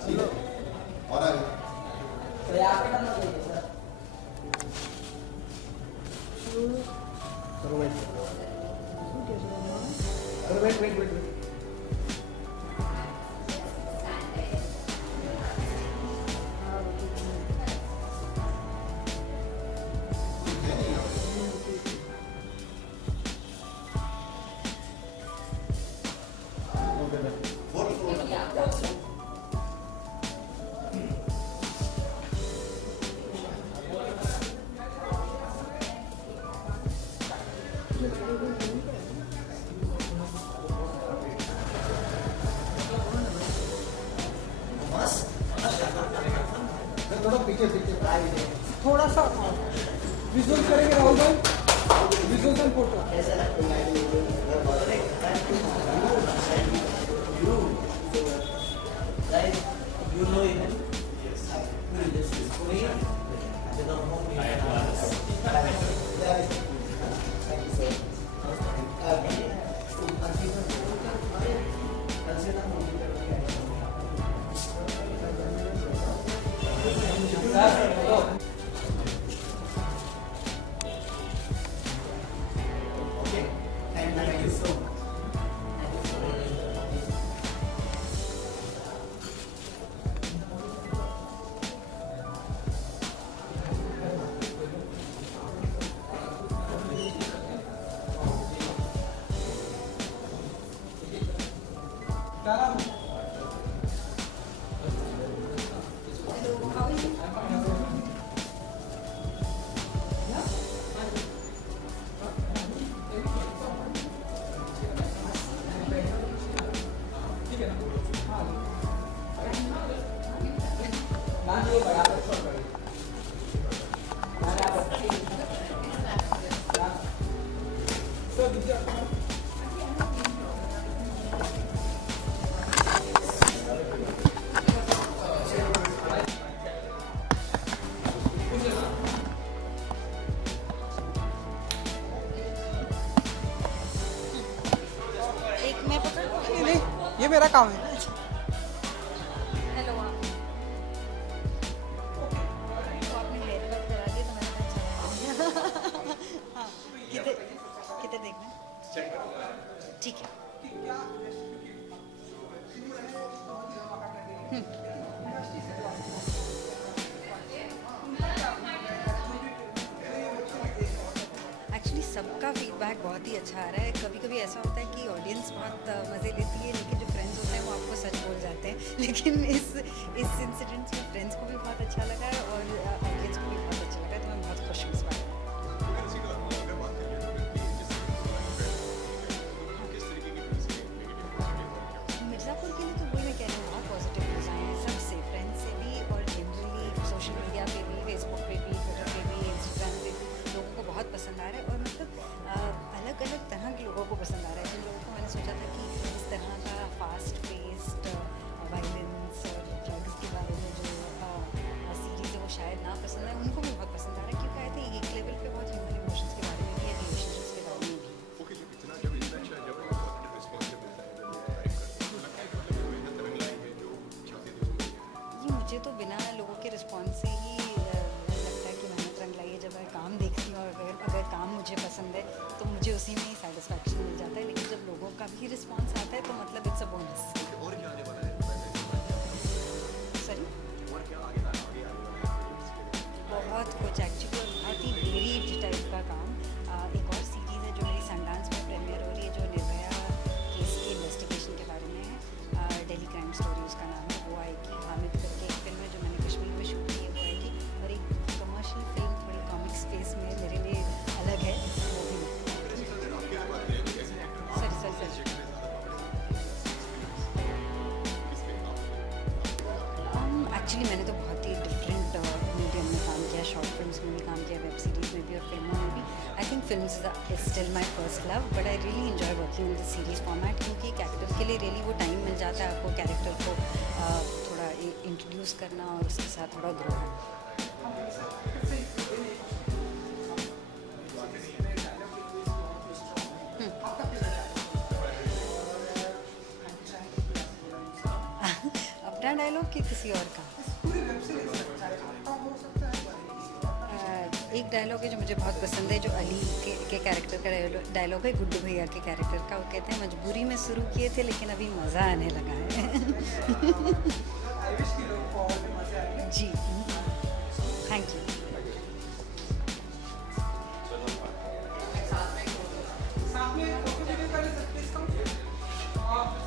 और आगे तो यहाँ पे करना चाहिए सर। करो वेट करो वेट वेट वेट थोड़ा पीछे पीछे थोड़ा सा विजुअल करेंगे राहुल भाई, visual and photo. You know even. Thank you so much. एक मैं पकड़ नहीं नहीं, ये मेरा काम है। हेलो आप तो आपने हेयर कट करा दिया तो मैंने अच्छा लगा। हाँ किधर किधर देखना है? ठीक है। एक्चुअली सबका फीडबैक बहुत ही अच्छा आ रहा है। कभी कभी ऐसा होता है कि ऑडियंस बहुत मज़े लेती है, लेकिन जो फ्रेंड्स होते हैं वो आपको सच बोल जाते हैं। लेकिन इस इंसिडेंट में फ्रेंड्स को भी बहुत अच्छा लगा है और ऑडियंस को भी बहुत अच्छा लगा है, तो मैं बहुत खुश हूँ इस बारे में। मिर्ज़ापुर के लिए तो वही मैं कह रही हूँ, बहुत पॉजिटिव न्यूज़ आए हैं सबसे, फ्रेंड्स से भी और जनरली सोशल मीडिया पे भी, फेसबुक पे भी, ट्विटर पे भी, इंस्टाग्राम पे भी लोगों को बहुत पसंद आ रहा है। और मतलब अलग अलग तरह के लोगों को पसंद आ रहा है। जिन लोगों को मैंने सोचा था कि इस तरह का फास्ट पेस्ड वायलेंस और ड्रग्स के बारे में जो सीरीज़ है वो शायद ना पसंद आए, उनको भी बहुत पसंद आ रहा है, क्योंकि आई थिंक एक लेवल पे बहुत ह्यूमन इमोशंस के बारे में भी है, रिलेशनशिप्स के बारे में भी। ये मुझे तो बिना लोगों के रिस्पॉन्स से ही लगता है कि मेहनत रंग लाई है। जब मैं काम देखती हूँ और अगर काम मुझे पसंद है तो मुझे उसी में ही सेटिस्फैक्शन मिल जाता है। लेकिन जब लोगों का भी रिस्पॉन्स आता है तो मतलब इट्स अ बोनस। सॉरी, बहुत कुछ एक्चुअली, बहुत ही वेरीड टाइप का काम। एक और सीरीज़ है जो मेरी सनडांस में प्रीमियर हो रही है, जो निर्भया केस के इन्वेस्टिगेशन के बारे में है। दिल्ली क्राइम स्टोरी उसका नाम है। वो आएगी। हामिद करके एक फिल्म है जो मैंने कश्मीर में शूट की है, वो आएगी। और एक कमर्शियल फिल्म थोड़ी कॉमिक स्पेस में मेरे लिए अलग है, वो भी। सर एक्चुअली मैंने तो बहुत ही डिफरेंट मीडियम में काम किया, शॉर्ट फिल्म्स में भी काम किया, वेब सीरीज़ में भी और फिल्मों में भी। I think films is still my first love, but I really enjoy working in the series format, क्योंकि एक एक्टर के लिए रियली वो टाइम मिल जाता है आपको कैरेक्टर को थोड़ा इंट्रोड्यूस करना और उसके साथ थोड़ा ग्रो करना। अपना मेरा डायलॉग कि किसी और का? इस पूरी वेब सीरीज में चाहे आपका हो सकता है। एक डायलॉग है जो मुझे बहुत पसंद है, जो अली के कैरेक्टर का डायलॉग है, गुड्डू भैया के कैरेक्टर का। वो कहते हैं मजबूरी में शुरू किए थे लेकिन अभी मज़ा आने लगा है। आई विश कि लोग को और भी मजे आएंगे। जी, थैंक यू। साथ में फोटो वीडियो कर ले सकते हैं इसका।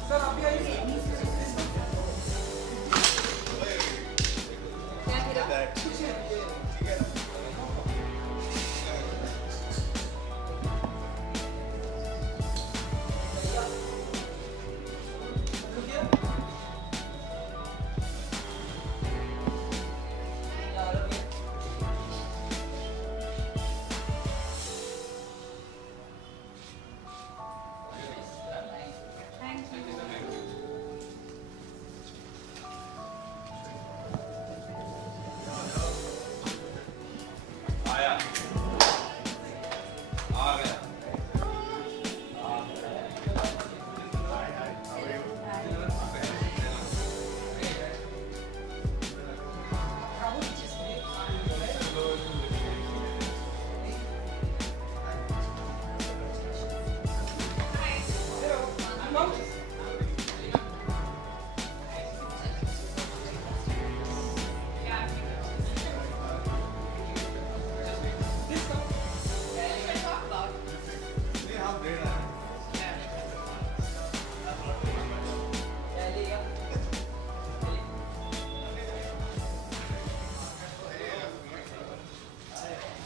सर आप भी आइए।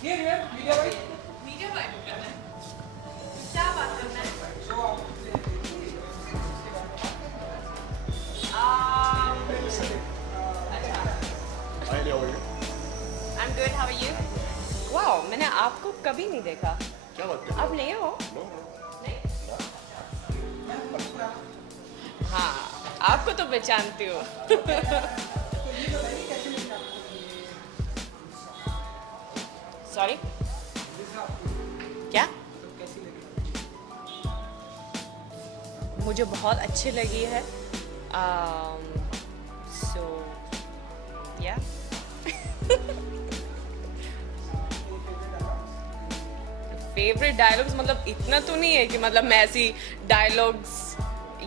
ये मीडिया भाई। मीडिया बात करना है, क्या बात करना है? जो आप अच्छा, I'm good, how are you? Wow, मैंने आपको कभी नहीं देखा। क्या बात कर आप नए हो? नहीं? हाँ, आपको तो पहचानती हूँ। तो ये बताइए कैसे लगी आपको ये सॉरी, वीज़ा आपको क्या? तो कैसी लगी? मुझे बहुत अच्छी लगी है। So, yeah. फेवरेट डायलॉग्स मतलब इतना तो नहीं है कि मतलब मैं ऐसी डायलॉग्स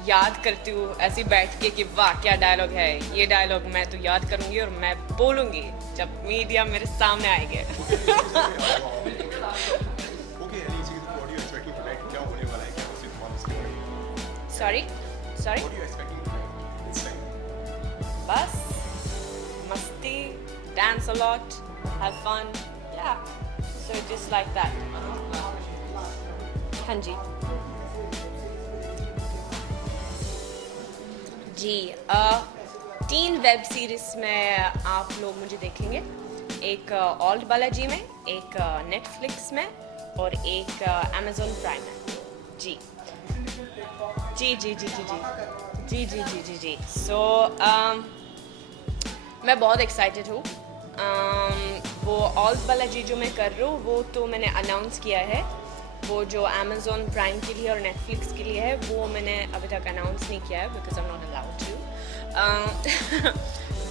याद करती हूँ ऐसी बैठ के कि वाह क्या डायलॉग है, ये डायलॉग मैं तो याद करूँगी और मैं बोलूँगी जब मीडिया मेरे सामने आएंगे। Okay Ali ji, what are you expecting tonight? क्या होने वाला है? क्या उस परफॉर्मेंस के बारे में? Sorry sorry, what are you expecting tonight? This time बस मस्ती, dance a lot, have fun, या सो जस्ट लाइक दैट। हाँ जी जी, 3 वेब सीरीज में आप लोग मुझे देखेंगे, एक ऑल्ट बालाजी में, एक नेटफ्लिक्स में और एक अमेजोन प्राइम में। जी जी जी जी जी जी जी जी जी जी जी सो मैं बहुत एक्साइटेड हूँ। वो ऑल्ट बालाजी जो मैं कर रही हूँ वो तो मैंने अनाउंस किया है, वो जो अमेजोन प्राइम के लिए और नेटफ्लिक्स के लिए है वो मैंने अभी तक अनाउंस नहीं किया है because I am not allowed to,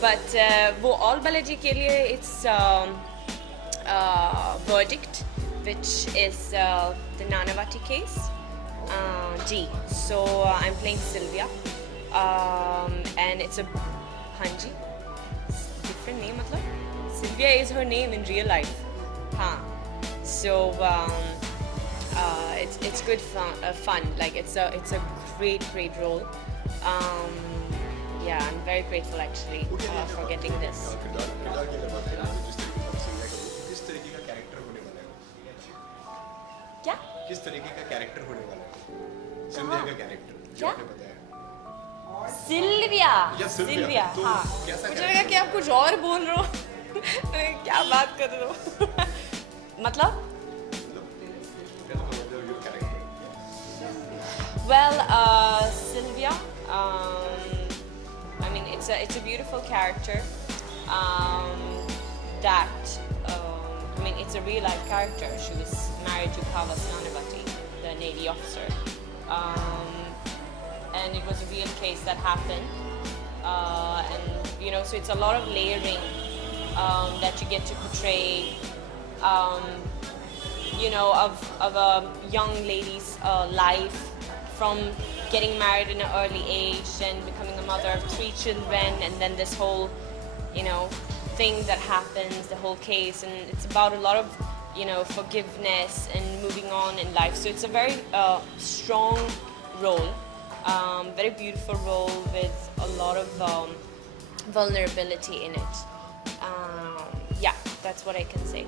but वो ऑल बालाजी के लिए it's verdict which is the Nanavati case. जी, so I am playing Sylvia and it's a, हाँ जी, डिफरेंट नेम, मतलब Sylvia is her name in real life. हाँ, so it's good fun. Like it's a great role. Yeah, I'm very grateful actually for getting this. किरदार की अगर बात करें तो जिस तरीके से आप सिल्विया का किस तरीके का कैरेक्टर होने वाला है? क्या? किस तरीके का कैरेक्टर होने वाला है? सिल्विया का कैरेक्टर जो क्या? आपने बताया। सिल्विया, या सिल्विया, सिल्विया, तो हाँ। कैसा मुझे character? लगा कि आप कुछ और बोल रहे हो। क्या बात कर रहे हो? मतलब? Your character. Well, Sylvia, I mean, it's a beautiful character. That I mean, it's a real life character. She was married to Kavas Nanavati, the Navy officer, and it was a real case that happened. And you know, so it's a lot of layering that you get to portray, you know, of a young lady's life from getting married in an early age and becoming a mother of 3 children, and then this whole, you know, thing that happens, the whole case, and it's about a lot of, you know, forgiveness and moving on in life. So it's a very strong role, very beautiful role with a lot of vulnerability in it. Yeah, that's what I can say.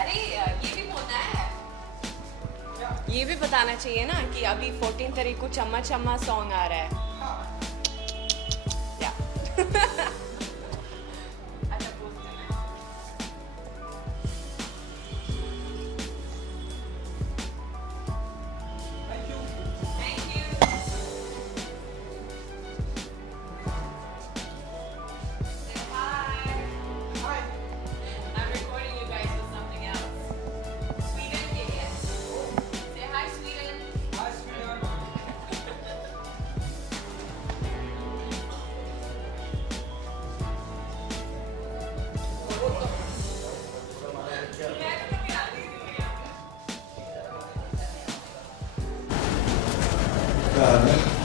अरे ये भी बोलना है, ये भी बताना चाहिए ना कि अभी 14 तारीख को चम्मा चम्मा सॉन्ग आ रहा है.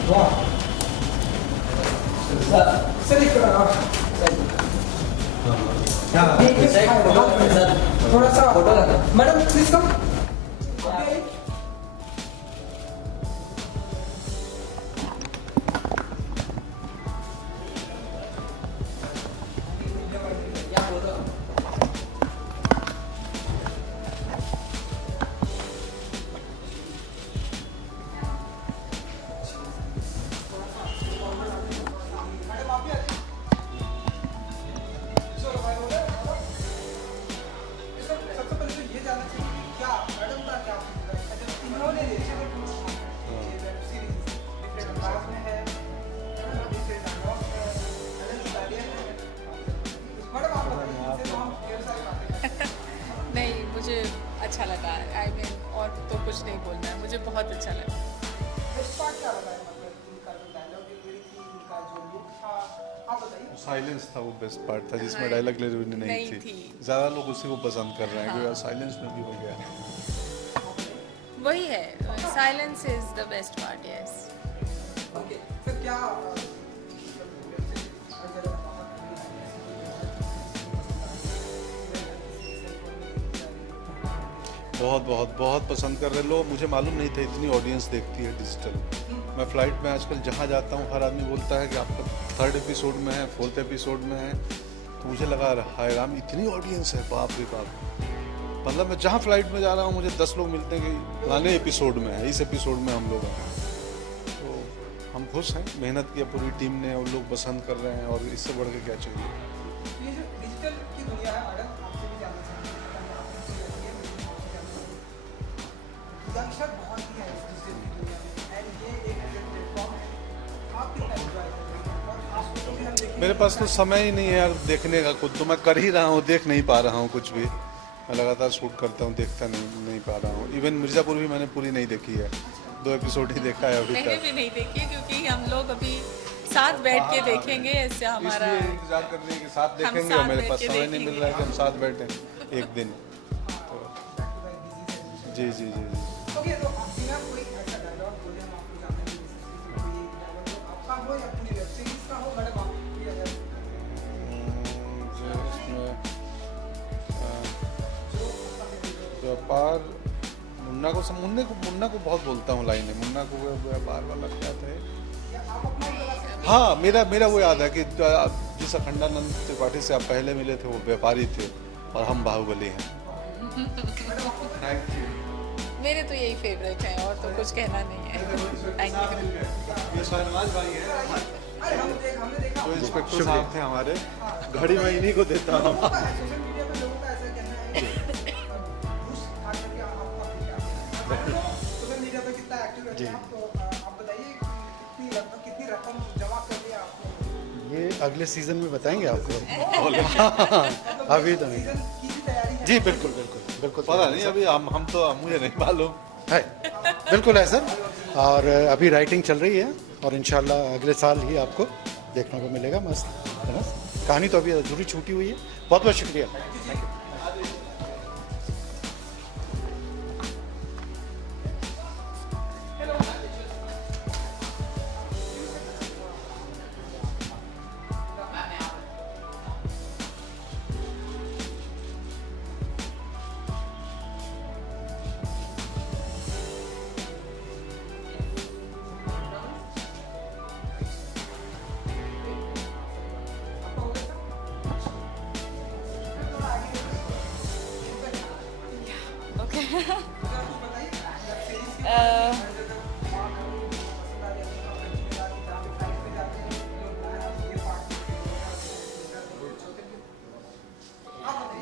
वाह सर एक थोड़ा सा मैडम प्लीज कम. नहीं, मुझे अच्छा लगा. आई मीन और तो कुछ नहीं बोलना है, मुझे बहुत अच्छा लगा. साइलेंस था वो बेस्ट पार्ट था, जिसमें डायलॉग डिलीवरी नहीं थी. ज़्यादा लोग उसी को पसंद कर रहे हैं क्योंकि साइलेंस में भी हो गया. वही है, silence is the best part. Yes. Okay sir क्या बहुत बहुत बहुत पसंद कर रहे लोग. मुझे मालूम नहीं था इतनी ऑडियंस देखती है डिजिटल. मैं फ्लाइट में आजकल जहाँ जाता हूँ हर आदमी बोलता है कि आपका 3rd एपिसोड में है, 4th एपिसोड में है. तो मुझे लगा हाय राम इतनी ऑडियंस है, बाप रे बाप. मतलब मैं जहाँ फ्लाइट में जा रहा हूँ मुझे 10 लोग मिलते हैं कि फलाने एपिसोड में है, इस एपिसोड में हम लोग हैं. तो हम खुश हैं, मेहनत की पूरी टीम ने और लोग पसंद कर रहे हैं और इससे बढ़ के क्या चाहिए. ये जो डिजिटल की दुनिया है मैडम, आपसे भी जानना चाहूँगी. यंगस्टर बहुत ही है इस डिजिटल की दुनिया में, एंड ये एक प्लेटफॉर्म है. आप कितना एंजॉय करते हैं और आपको भी हम देखेंगे. मेरे पास तो समय ही नहीं है यार देखने का. खुद तो मैं कर ही रहा हूँ, देख नहीं पा रहा हूँ कुछ भी. मैं लगातार शूट करता हूँ, देखता नहीं पा रहा हूँ. इवन मिर्ज़ापुर भी मैंने पूरी नहीं देखी है, 2 एपिसोड ही देखा है अभी मैंने तक. भी नहीं देखी क्योंकि हम लोग अभी साथ बैठ के देखेंगे. इससे हमारा इसलिए इंतजार कर रहे हैं कि साथ देखेंगे और मेरे पास समय नहीं मिल रहा है कि हम साथ बैठें एक दिन. तो जी जी जी जी. ओके तो आप बिना कोई ऐसा डायलॉग बोले हम आपको जानने की कोशिश करें. कोई एक डायलॉग जो आपका हो या पूरी वेब सीरीज का हो मैडम, आप कोई अगर जो इसमें व्यापार मुन्ना को बहुत बोलता हूँ लाइन है. मुन्ना को व्यापार वाला क्या था. हाँ मेरा वो याद है कि जिस अखंडानंद त्रिपाठी से आप पहले मिले थे वो व्यापारी थे और हम बाहुबली हैं. Thank you. मेरे तो यही फेवरेट है और तो कुछ कहना नहीं है. Thank you. ये शहनवाज भाई हैं, हमने देखा जो इंस्पेक्टर साहब थे हमारे. घड़ी मैं इन्हीं को देता हूँ. सोशल मीडिया पे लोगों का ऐसा कहना है कि घूस खा करके आप सोशल मीडिया पे कितना एक्टिव रहते हैं आप, तो आप बताइए कितनी रकम जमा कर लिया आपने. ये अगले सीजन में बताएंगे आपको. अभी तो नहीं. सीजन की भी तैयारी है. जी बिल्कुल बिल्कुल बिल्कुल. पता नहीं अभी हम तो मुझे नहीं मालूम है. बिल्कुल है सर. और अभी राइटिंग चल रही है और इंशाल्लाह अगले साल ही आपको देखने को मिलेगा। मस्त है ना, कहानी तो अभी अधूरी छूटी हुई है। बहुत बहुत शुक्रिया, thank you.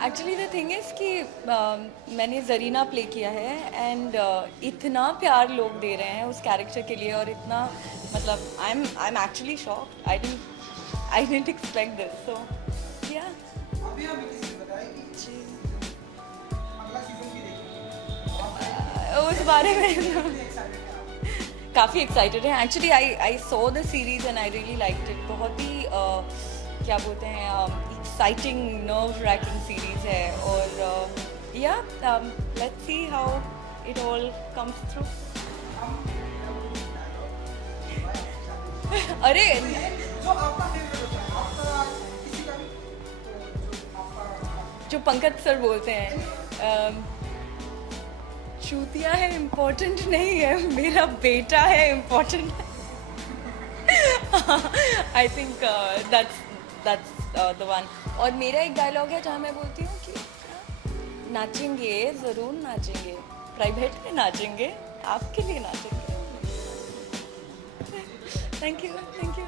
Actually the thing is कि मैंने जरीना प्ले किया है एंड इतना प्यार लोग दे रहे हैं उस कैरेक्टर के लिए और इतना मतलब I am actually shocked. I didn't expect this, so yeah अभी हमें किसी ने बताया कि अगला सीजन भी देखेंगे, उस बारे में काफ़ी एक्साइटेड है। Actually I saw the series and I really liked it. बहुत ही क्या बोलते हैं एक्साइटिंग नर्व रैकिंग सीरीज है और या let's see how it all comes through. अरे जो आपका फेवरेट होता है, आपका किसी का भी जो आपका जो पंकज सर बोलते हैं चूतिया है इम्पोर्टेंट नहीं है, मेरा बेटा है इम्पोर्टेंट है। I think that's the one. और मेरा एक डायलॉग है जहाँ मैं बोलती हूँ कि नाचेंगे, ज़रूर नाचेंगे, प्राइवेट में नाचेंगे, आपके लिए नाचेंगे। Thank you, thank you.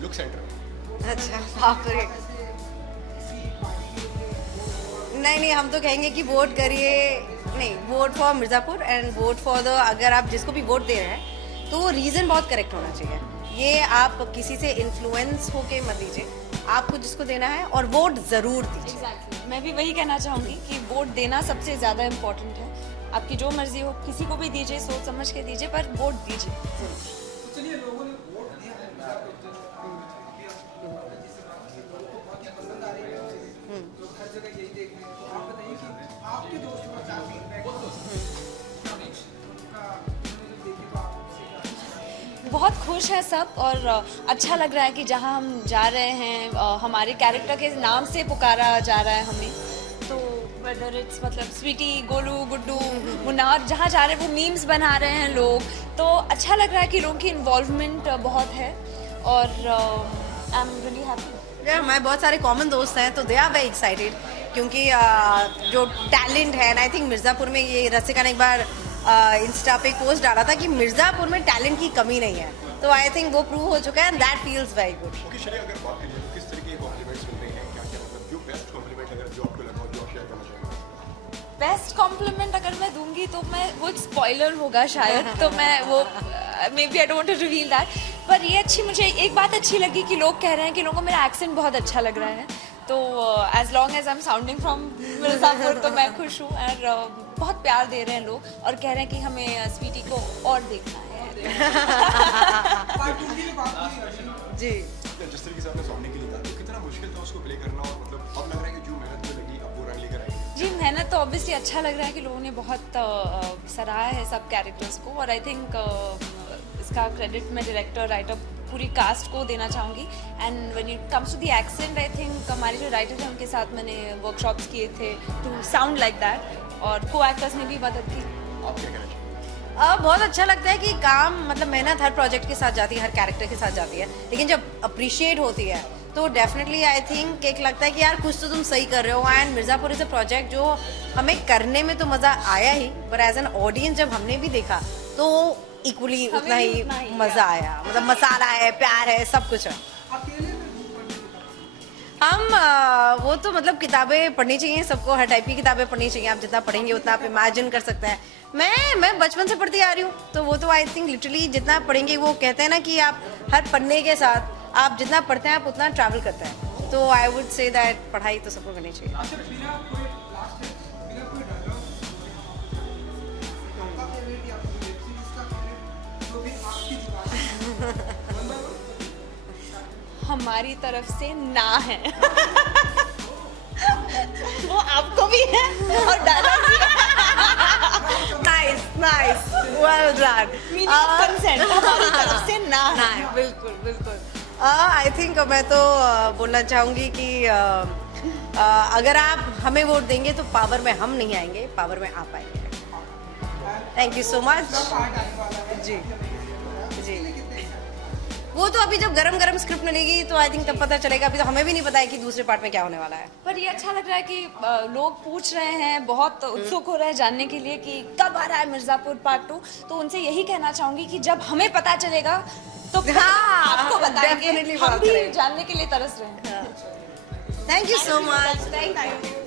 Look centre. अच्छा, बाप रे। नहीं, हम तो कहेंगे कि वोट करिए, नहीं, vote for Mirzapur and vote for the, अगर आप जिसको भी वोट दे रहे हैं तो रीज़न बहुत करेक्ट होना चाहिए। ये आप किसी से इन्फ्लुएंस होके मत दीजिए, आपको जिसको देना है और वोट ज़रूर दीजिए। Exactly. मैं भी वही कहना चाहूँगी कि वोट देना सबसे ज़्यादा इम्पोर्टेंट है। आपकी जो मर्जी हो किसी को भी दीजिए, सोच समझ के दीजिए, पर वोट दीजिए ज़रूर। तो चलिए, लोगों ने वोट दिया है बहुत ही पसंद आ रही है, लोग हर जगह यही देख रहे हैं। तो आप बताइए कि आपके दोस्तों का क्या फीडबैक है उनका, देखिए तो आप बहुत खुश हैं सब और अच्छा लग रहा है कि जहाँ हम जा रहे हैं हमारे कैरेक्टर के नाम से पुकारा जा रहा है हमें। तो वेदर इट्स मतलब स्वीटी, गोलू, गुड्डू, मुन्नार, जहाँ जा रहे हैं वो मीम्स बना रहे हैं लोग, तो अच्छा लग रहा है कि लोगों की इन्वॉल्वमेंट बहुत है और आई एम रियली हैप्पी। हमारे बहुत सारे कॉमन दोस्त हैं तो दे आर वेरी एक्साइटेड, क्योंकि जो टैलेंट है, आई थिंक मिर्ज़ापुर में, ये रसिका ने एक बार इंस्टा पे पोस्ट डाला था कि मिर्ज़ापुर में टैलेंट की कमी नहीं है, तो आई थिंक वो प्रूव हो चुका है and that feels very good. Okay, चलिए अगर बात करें किस तरीके के कॉम्प्लीमेंट्स मिल रहे हैं, क्या क्या मतलब जो बेस्ट कॉम्प्लीमेंट अगर जो आपको लगा हो, जो शेयर करना चाहिए? बेस्ट कॉम्प्लीमेंट अगर मैं दूंगी तो मैं वो एक स्पॉइलर होगा शायद, तो मैं वो maybe I don't want to reveal that, पर ये अच्छी मुझे एक बात अच्छी लगी कि लोग कह रहे हैं कि लोगों को मेरा एक्सेंट बहुत अच्छा लग रहा है, तो as long as I am sounding from Mirzapur तो मैं खुश हूँ। और बहुत प्यार दे रहे हैं लोग और कह रहे हैं कि हमें स्वीटी को और देखना है। जी जिस तरीके से आपने साउंडिंग के लिए था तो कितना मुश्किल था उसको प्ले करना, और मतलब अब लग रहा है कि जो मेहनत में लगी अब वो रंग लेकर आएगी। जी मेहनत तो ऑब्वियसली अच्छा लग रहा है कि लोगों ने बहुत सराहा है सब कैरेक्टर्स को, और आई थिंक इसका क्रेडिट मैं डायरेक्टर राइटर पूरी कास्ट को देना चाहूँगी। And when it comes to the accent I think हमारे जो राइटर हैं उनके साथ मैंने वर्कशॉप्स किए थे टू साउंड लाइक दैट, और को एक्टर्स ने भी मदद की। आप क्या कहना चाहिए? बहुत अच्छा लगता है कि काम मतलब मेहनत हर प्रोजेक्ट के साथ जाती है, हर कैरेक्टर के साथ जाती है, लेकिन जब अप्रिशिएट होती है तो डेफिनेटली आई थिंक एक लगता है कि यार कुछ तो तुम सही कर रहे हो। And Mirzapur is a project जो हमें करने में तो मज़ा आया ही, पर एज एन ऑडियंस जब हमने भी देखा तो इक्वली उतना ही मज़ा आया, मतलब मसाला है, प्यार है, सब कुछ है। हम वो तो मतलब किताबें पढ़नी चाहिए सबको, हर टाइप की किताबें पढ़नी चाहिए, आप जितना पढ़ेंगे उतना आप इमेजिन कर सकते हैं। मैं बचपन से पढ़ती आ रही हूँ, तो वो तो आई थिंक लिटरली जितना पढ़ेंगे, वो कहते हैं ना कि आप हर पढ़ने के साथ आप जितना पढ़ते हैं आप उतना ट्रैवल करते हैं, तो आई वुड से दैट पढ़ाई तो सबको करनी चाहिए। हमारी तरफ से ना है। वो आपको भी है और डायलॉग भी है। Nice nice, well done. Consent हमारी तरफ से ना है। बिल्कुल बिल्कुल। आई थिंक मैं तो बोलना चाहूँगी कि अगर आप हमें वोट देंगे तो पावर में हम नहीं आएंगे, पावर में आप आएंगे। Thank you so much. जी जी, वो तो अभी जब गरम गरम स्क्रिप्ट मिलेगी तो आई थिंक तब पता चलेगा, अभी तो हमें भी नहीं पता है कि दूसरे पार्ट में क्या होने वाला है। पर ये अच्छा लग रहा है कि लोग पूछ रहे हैं, बहुत उत्सुक हो रहे हैं जानने के लिए कि कब आ रहा है मिर्ज़ापुर पार्ट 2, तो उनसे यही कहना चाहूंगी कि जब हमें पता चलेगा तो हाँ, आपको बताएंगे, definitely हम बात भी करेंगे। जानने के लिए तरस रहे हैं। Thank you so much. Thank you.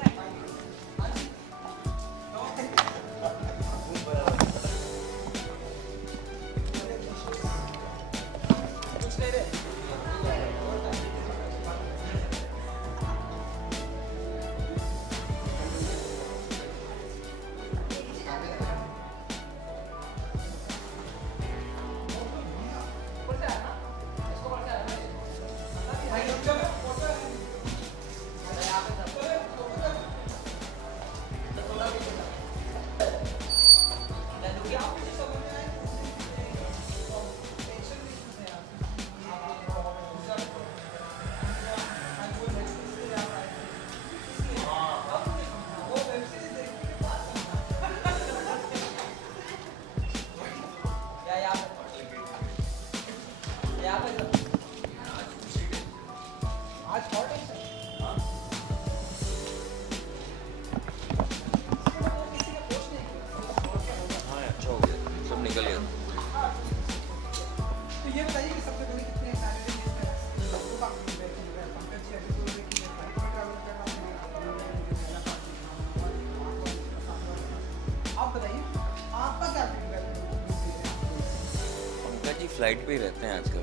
Flight पे ही रहते हैं आजकल।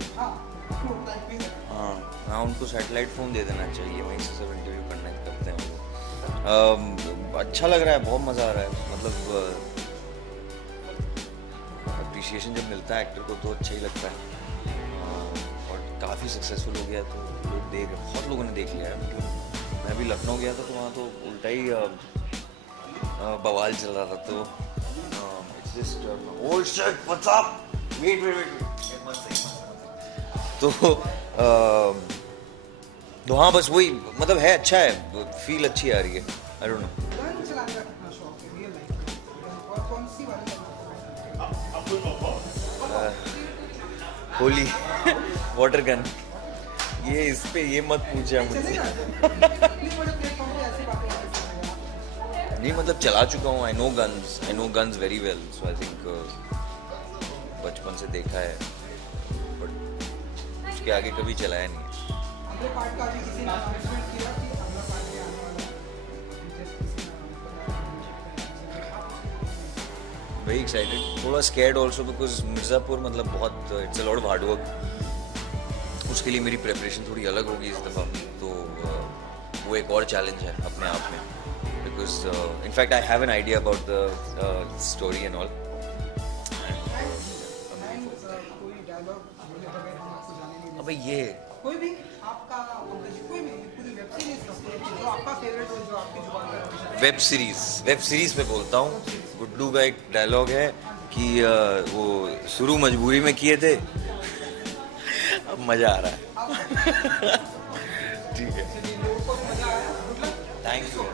हाँ, उनको सैटेलाइट फ़ोन दे देना चाहिए, वहीं से सब इंटरव्यू करने करते हैं वो। अच्छा लग रहा है, बहुत मज़ा आ रहा है, मतलब अप्रिसिएशन जब मिलता है एक्टर को तो अच्छा ही लगता है। और काफ़ी सक्सेसफुल हो गया तो लोग बहुत लोगों ने देख लिया है। मतलब मैं भी लखनऊ गया था तो वहाँ तो उल्टा ही बवाल चल रहा था, तो it's just old shit what's up, wait तो हाँ बस वही, मतलब है, अच्छा है, फील अच्छी आ रही है। I don't know, holy water gun, ये इस पे ये मत पूछे मुझसे। नहीं मतलब चला चुका हूँ, I know guns very well, so I think बचपन से देखा है, बट उसके आगे कभी चलाया नहीं है। वेरी एक्साइटेड, थोड़ा स्कैर्ड ऑल्सो बिकॉज मिर्ज़ापुर मतलब बहुत it's a lot of hard work, उसके लिए मेरी प्रेपरेशन थोड़ी अलग होगी इस दफ़ा, तो वो एक और चैलेंज है अपने आप में, because in fact I have an idea about the story and all. अबे ये कोई भी आपका कोई भी पूरी वेब सीरीज जो आपका फेवरेट हो, जो आपकी जुबान पर वेब सीरीज पे बोलता हूँ। गुड्डू का एक डायलॉग है कि वो शुरू मजबूरी में किए थे, अब मजा आ रहा है। ठीक है, थैंक यू।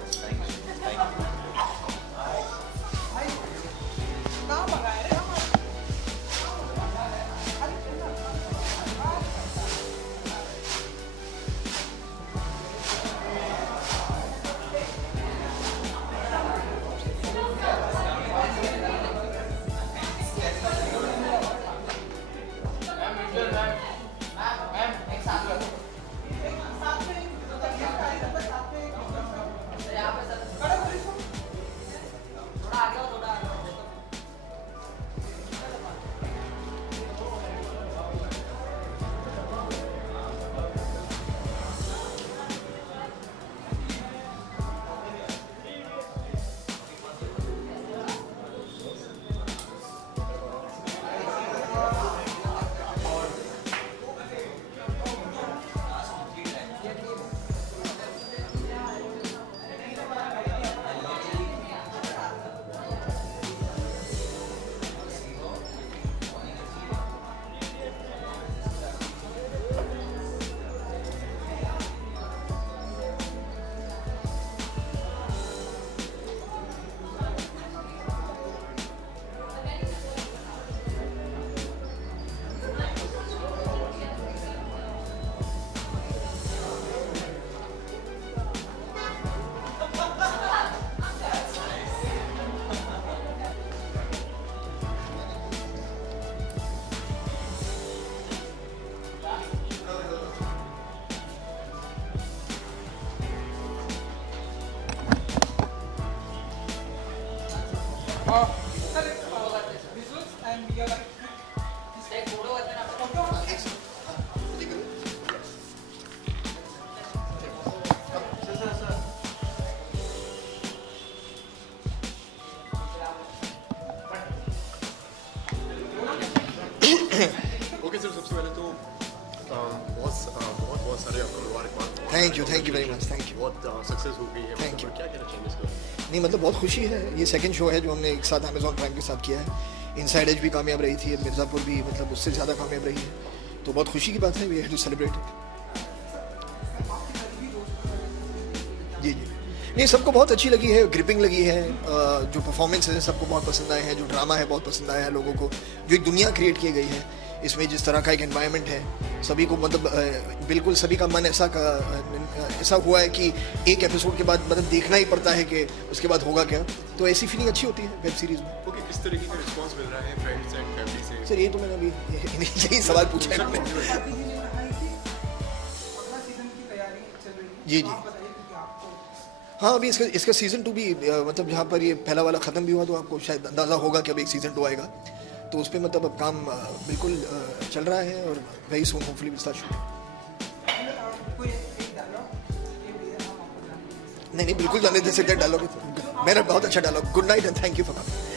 ओके सर, सबसे पहले तो बहुत सारे आपको मुबारकबाद। Thank you very much, thank you. बहुत सक्सेस हो गई है, Thank you. क्या कहना चाहेंगे इसको? नहीं मतलब बहुत खुशी है, ये सेकंड शो है जो हमने एक साथ अमेजॉन प्राइम के साथ किया है। इनसाइड एज भी कामयाब रही थी, मिर्ज़ापुर भी मतलब उससे ज़्यादा कामयाब रही है, तो बहुत खुशी की बात है। We have to celebrate. जी नहीं, सबको बहुत अच्छी लगी है, ग्रिपिंग लगी है, जो परफॉर्मेंस है सबको बहुत पसंद आए हैं, जो ड्रामा है बहुत पसंद आया है लोगों को, जो एक दुनिया क्रिएट की गई है इसमें, जिस तरह का एक एनवायरनमेंट है, सभी को मतलब बिल्कुल सभी का मन ऐसा हुआ है कि एक एपिसोड के बाद मतलब देखना ही पड़ता है कि उसके बाद होगा क्या, तो ऐसी फीलिंग अच्छी होती है वेब सीरीज में। ओके, किस तरीके का रिस्पांस मिल रहा है फ्रेंड्स एंड फैमिली से? सर ये तो मैंने अभी यही सवाल पूछा है आपने। जी हाँ, अभी इसका सीज़न 2 भी मतलब जहाँ पर ये पहला वाला ख़त्म भी हुआ तो आपको शायद अंदाज़ा होगा कि अब एक सीज़न 2 आएगा, तो उस पर मतलब अब काम बिल्कुल चल रहा है और very soon hopefully will start shooting. नहीं बिल्कुल जाने दे सकते डायलॉग, मेरा बहुत अच्छा dialogue, good night and thank you for coming.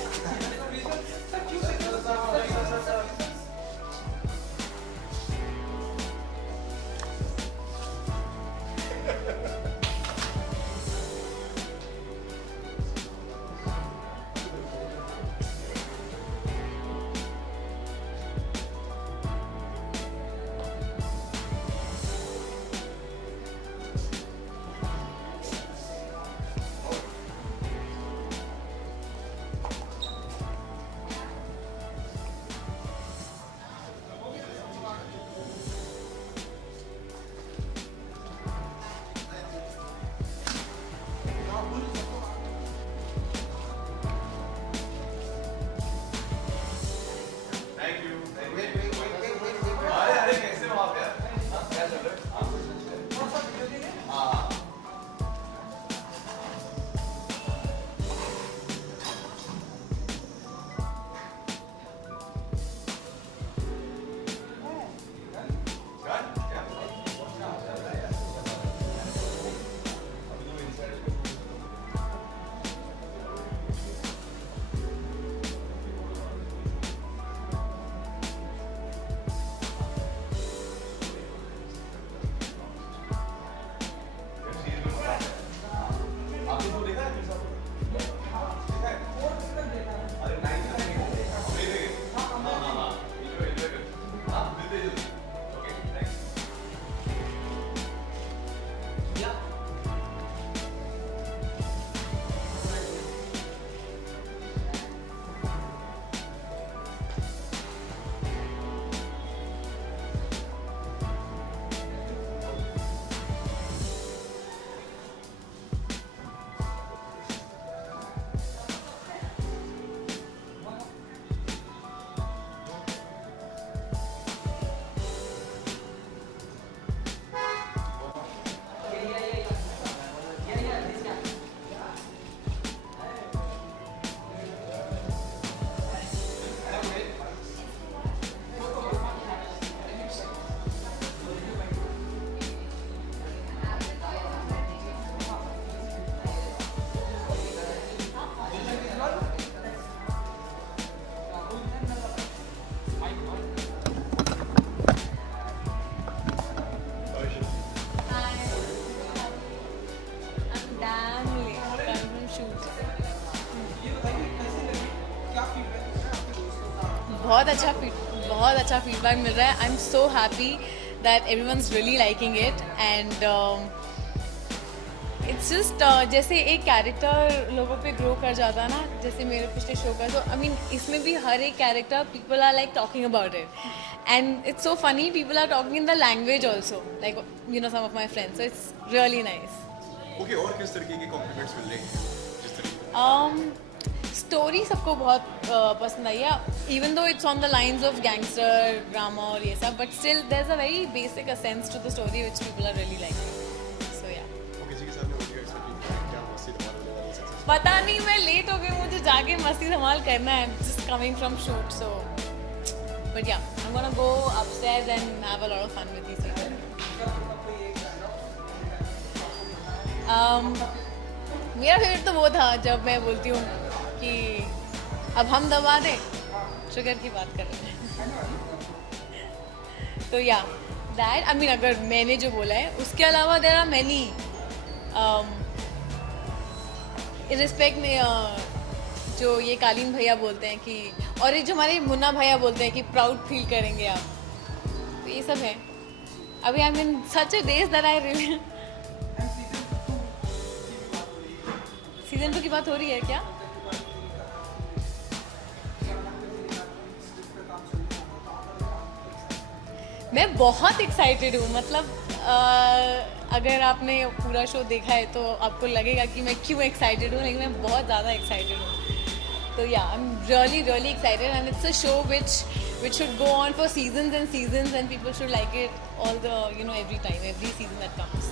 बहुत अच्छा फीडबैक मिल रहा है. I am so happy that everyone's really liking it and it's just जैसे एक कैरेक्टर लोगों पे ग्रो कर जाता है ना, जैसे मेरे पिछले शो का, तो आई मीन इसमें भी हर एक character people are like talking about it and it's so funny. People are talking in the language also, like you know some of my friends, so it's really nice. Okay, और किस तरीके के compliments मिल रहे हैं जिस तरीके? Story सबको बहुत पसंद आई है, even though it's on the lines of gangster drama और ये सब, but still there is a very basic sense to the story which people are really liking. So yeah okay जी, के सामने ऑडियो एक्सपेक्ट क्या मस्ती धमाल होने वाली सक्सेस? पता नहीं, मैं लेट हो गई, मुझे जाके मस्ती धमाल करना है, just coming from shoot. So but yeah I am gonna go upstairs and have a lot of fun with these people. मेरा फेवरेट तो वो था जब मैं बोलती हूँ कि अब हम दबा दें, शुगर की बात कर रहे हैं. तो या दैट आई मीन, अगर मैंने जो बोला है उसके अलावा देयर आर मैनी रिस्पेक्ट में जो ये कालीन भैया बोलते हैं कि, और ये जो हमारे मुन्ना भैया बोलते हैं कि प्राउड फील करेंगे आप, तो ये सब है. अभी I mean such a days that I really. Season 2 की बात हो रही है क्या? मैं बहुत एक्साइटेड हूँ, मतलब अगर आपने पूरा शो देखा है तो आपको लगेगा कि मैं क्यों एक्साइटेड हूँ, लेकिन मैं बहुत ज़्यादा एक्साइटेड हूँ. तो या I am really excited and it's a show which should go on for seasons and seasons and people should like it all the, you know, every time, every season that comes.